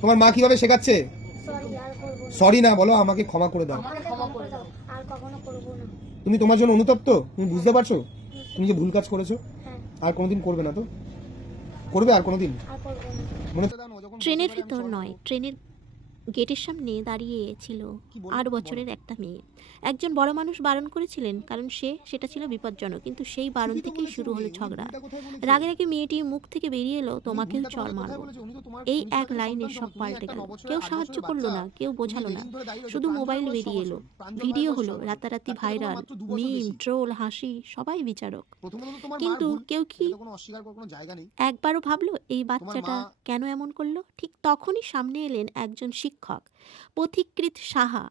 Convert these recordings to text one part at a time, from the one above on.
তোমার মা কীভাবে শেখাচ্ছে? সরি না। বলো আমাকে ক্ষমা করে দাও। আমাকে ক্ষমা করে দাও। আর কখনো করব না। তুমি তোমার জন্য অনুতপ্ত? তুমি বুঝতে পারছ? তুমি যে ভুল কাজ করেছ? হ্যাঁ। আর কোনোদিন করবে না তো? করবে আর কোনোদিন? আর করব না। মনে ট্রেনের ভিতর নয় ট্রেনের গেটের সামনে দাঁড়িয়ে ছিল আট বছরের একটা মেয়ে। একজন বড় মানুষ বারণ করেছিলেন কারণ সে সেটা ছিল বিপজ্জনক কিন্তু সেই বারণ থেকেই শুরু হলো ঝগড়া। রাগে রাগে মেয়েটি মুখ থেকে বেরিয়ে এলো তোমাকেও চর মারবো এই এক লাইনে সব পাল্টে গেল কেউ সাহায্য করল না কেউ বোঝালো না। শুধু মোবাইল বেরিয়ে এলো। ভিডিও হলো রাতারাতি ভাইরাল মিম ট্রোল হাসি সবাই বিচারক। কিন্তু কেউ কি একবারও ভাবলো এই বাচ্চাটা কেন এমন করল? ঠিক তখনই সামনে এলেন একজন শিক্ষক। পথিকৃত সাহা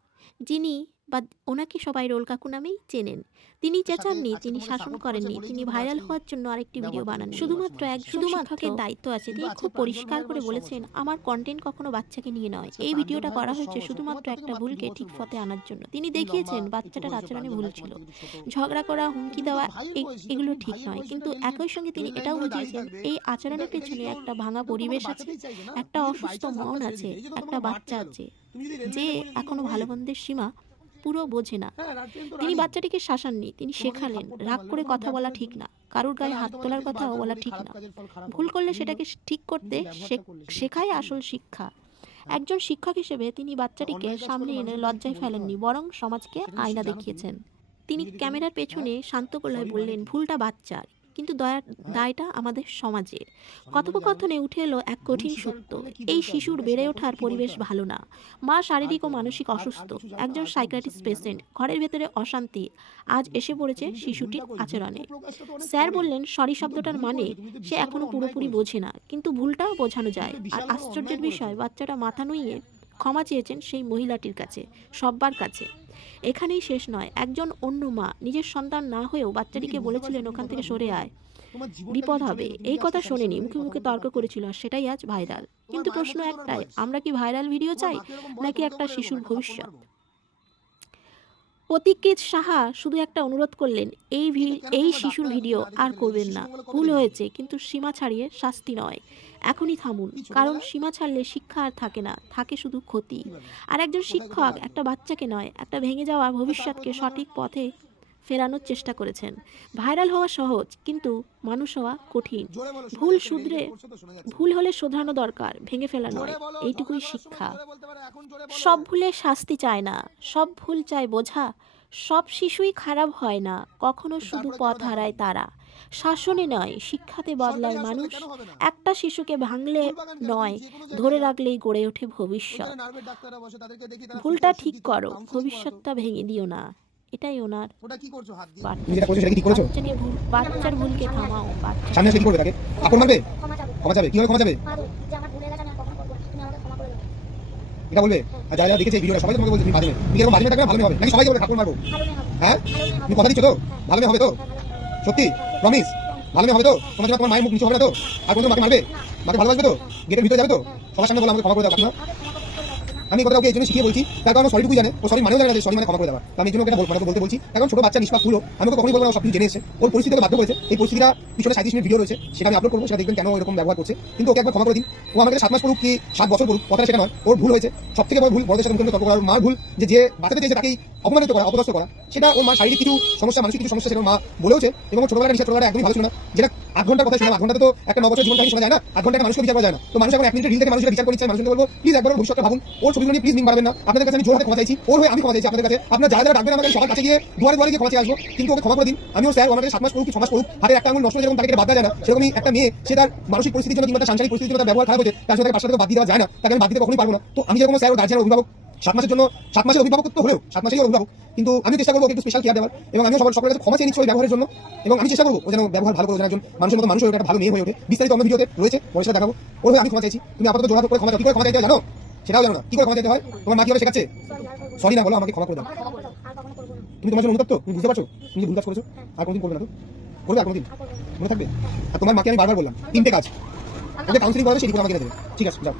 যিনি বা ওনাকে সবাই রোল কাকু নামেই চেনেন। তিনি চেঁচাননি তিনি শাসন করেননি তিনি ভাইরাল হওয়ার জন্য আরেকটি ভিডিও বানান শুধুমাত্র এক শিক্ষকের দায়িত্ব আছে। তিনি খুব পরিষ্কার করে বলেছেন আমার কন্টেন্ট কখনো বাচ্চাকে নিয়ে নয়। এই ভিডিওটা করা হয়েছে শুধুমাত্র একটা ভুলকে ঠিক পথে আনার জন্য। তিনি দেখিয়েছেন বাচ্চাটার আচরণে ভুল ছিল। ঝগড়া করা হুমকি দেওয়া এগুলো ঠিক নয়। কিন্তু একই সঙ্গে তিনি এটাও বুঝিয়েছেন এই আচরণের পেছনে একটা ভাঙা পরিবেশ আছে একটা অসুস্থ মন আছে একটা বাচ্চা আছে যে এখনও ভালো মন্দের সীমা পুরো বোঝে না। তিনি বাচ্চাটিকে শাসাননি তিনি শেখালেন রাগ করে কথা বলা ঠিক না কারোর গায়ে হাত তোলার কথাও বলা ঠিক না। ভুল করলে সেটাকে ঠিক করতে শেখ- শেখাই আসল শিক্ষা। একজন শিক্ষক হিসেবে তিনি বাচ্চাটিকে সামনে এনে লজ্জায় ফেলেননি বরং সমাজকে আয়না দেখিয়েছেন। তিনি ক্যামেরার পেছনে শান্ত গলায় বললেন ভুলটা বাচ্চার। কিন্তু দয়ার দায়টা আমাদের সমাজের। কথোপকথনে উঠে এলো এক কঠিন সত্য। এই শিশুর বেড়ে ওঠার পরিবেশ ভালো না। মা শারীরিক ও মানসিক অসুস্থ। একজন সাইক্রাটিস্ট পেশেন্ট। ঘরের ভেতরে অশান্তি। আজ এসে পড়েছে শিশুটির আচরণে। স্যার বললেন সরি শব্দটার মানে সে এখনও পুরোপুরি বোঝে না। কিন্তু ভুলটাও বোঝানো যায়। আর আশ্চর্যের বিষয় বাচ্চাটা মাথা নুইয়ে ক্ষমা চেয়েছেন সেই মহিলাটির কাছে সব্বার কাছে। এখানেই শেষ নয় একজন অন্য মা নিজের সন্তান না হয়েও বাচ্চাটিকে বলেছিলেন ওখান থেকে সরে আয়। বিপদ হবে এই কথা শোনেনি মুখে মুখে তর্ক করেছিল আর সেটাই আজ ভাইরাল। কিন্তু প্রশ্ন একটাই আমরা কি ভাইরাল ভিডিও চাই নাকি একটা শিশুর ভবিষ্যৎ? প্রতীকৃত সাহা শুধু একটা অনুরোধ করলেন এই ভি- এই শিশুর ভিডিও আর করবেন না। ভুল হয়েছে কিন্তু সীমা ছাড়িয়ে শাস্তি নয়। এখনই থামুন কারণ সীমা ছাড়লে শিক্ষা আর থাকে না থাকে শুধু ক্ষতি। আর একজন শিক্ষক একটা বাচ্চাকে নয় একটা ভেঙে যাওয়া ভবিষ্যৎকে সঠিক পথে ফেরানোর চেষ্টা করেছেন। ভাইরাল হওয়া সহজ কিন্তু মানুষ হওয়া কঠিন। ভুল শুধরে ভুল হলে শোধরানো দরকার ভেঙে ফেলা নয়। এইটুকুই শিক্ষা। সব ভুলে শাস্তি চায় না সব ভুল চায় বোঝা। সব শিশুই খারাপ হয় না কখনো শুধু পথ হারায় তারা। শাসনে নয় শিক্ষাতে বদলায় মানুষ। একটা শিশুকে ভাঙলে নয় ধরে রাখলেই গড়ে ওঠে ভবিষ্যৎ। ভুলটা ঠিক করো ভবিষ্যৎটা ভেঙে দিও না। এটাই ওনার বাচ্চার ভুলকে থামাও সামনে এসে কি করবে তাকে? আপন মারবে? ক্ষমা চাবো। ক্ষমা কীভাবে এটা বলবে? আর যারা দেখেছে এই ভিডিওটা সবাই তোমাকে বলছে তুমি মেয়ে। তুমি এরকম ভালো থাকবে ভালো হবে। নাকি সবাই বলবে ঠাকুর মারবো? হ্যাঁ? তুমি কথা দিচ্ছ তো? ভালো হবে তো? হ্যাঁ। সত্যি? প্রমিস ভালো হবে তো? তোমার জন্য তোমার মায়ের মুখ নিচে হবে না তো? আর কোনো মাকে মারবে? মাকে ভালোবাসবে তো? গেটের ভিতরে যাবে তো? সবার সামনে বলে আমাকে ক্ষমা করে দাও কাকিমা আমাকে ক্ষমা করে করে দাও কাকিমা। আমি কথাটা ওকে এই জন্য শিখিয়ে বলছি, তার কারণ সরিটুকুই জানে, ও সরি মানেও জানে সরি মানে ক্ষমা করে দেওয়া। আমি এই জন্য ওকে বলতে বলছি এখন ছোট বাচ্চা নিষ্পাপ হলো আমি ওকে কখনই বলব না সব কিছু জেনে এসে ওর পরিস্থিতিকে বাধ্য করেছে এই পরিস্থিতিটা পিছনে সাঁত্রিশ মিনিট ভিডিও রয়েছে, সেটা আমি আপলোড করব, সেটা দেখবেন কেন এরকম ব্যবহার করছে। কিন্তু ওকে একবার ক্ষমা করে দিন, ও আমাকে সাত মাস করুক কি সাত বছর করুক কথা সেটা নয়, ওর ভুল হয়েছে সব থেকে বড় ভুল বড়দের সাথে মুখে তর্ক করার মার ভুল, যে যে বাঁচাতে চেয়েছে তাকেই অপমানিত করা, অপদস্থ করা, সেটা ওর মা শারীরিক কিছু সমস্যা, মানসিক কিছু সমস্যা সেটা মা বলেওছে এবং ওর ছোটবেলায় নিশ্চয় ছোটবেলায় একদমই ভালো ছিল না। যেটা আধ ঘণ্টার কথা শোনা আধ তো একটা ন বছর জীবন কাহিনী শোনা যায় না? আধ ঘণ্টা মানুষকে বিচার করা যায় না। তো মানুষ এখন এক মিনিটের রিল থেকে মানুষের বিচার করছে মানুষকে বলব, প্লিজ একবার ভবিষ্যৎটা ভাবুন। ওর ছবিগুলো নিয়ে প্লিজ নিন পারবেন না। আপনাদের কাছে আমি জোর হাতে ক্ষমা চাইছি। ওর হয়ে আমি ক্ষমা চাইছি আপনাদের কাছে। আপনারা যারা যারা ডাকবেন আমাকে, সবার কাছে গিয়ে দুয়ারে দুয়ারে গিয়ে ক্ষমা চেয়ে আসব। কিন্তু ওকে ক্ষমা করে দিন। আমিও স্যার আমাকে সাত মাস করুক ছ মাস করুক হাতের একটা আঙুল নষ্ট যেরকম তাকে বাদ যায় না। সেরকমই একটা মেয়ে, সে তার মানসিক পরিস্থিতির জন্য কিংবা সাংসারিক পরিস্থিতির জন্য ব্যবহার খারাপ হয়েছে, তার সাথে থেকে বাদ দিয়ে দেওয়া যায় না। তাকে আমি বাদ দিতে কখনোই পারব না। তো আমি যেরকম স্যার, ও গার্জিয়ান, অভিভাবক সাত মাসের জন্য সাত মাসের অভিভাবক তো হলেও, সাত মাসের অভিভাবক, কিন্তু আমি চেষ্টা করব একটু স্পেশাল কেয়ার দেওয়ার এবং আমিও সবার সকলের কাছে ক্ষমা চেয়ে নিচ্ছি ব্যবহারের জন্য এবং আমি চেষ্টা করব যেন ব্যবহার ভালো করে যেন একজন মানুষের মতো মানুষ হয়ে একটা ভালো মেয়ে হয়ে ওঠে। বিস্তারিত আমার ভিডিওতে রয়েছে পয়সা দেখাবো। ওর আমি ক্ষমা চাইছি। তুমি আপাতত জোড়া করে ক্ষমা কি করে ক্ষমা চাইতে জানো? সেটাও জানো না। কি করে ক্ষমা চাইতে হয়? তোমার মা কীভাবে শেখাচ্ছে? সরি না। বলো, আমাকে ক্ষমা করে দাও। করে তুমি তোমার জন্য অনুতপ্ত তুমি বুঝতে পারছ? তুমি ভুল কাজ করেছ, আর কোনোদিন করবে না তো। করবে আর কোনোদিন? মনে থাকবে? আর তোমার মাকে আমি বারবার বললাম, তিনটে কাজ। ওকে কাউন্সিলিং করাবে সেটি করে আমাকে দেবে। ঠিক আছে, যাও।